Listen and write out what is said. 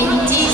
infinity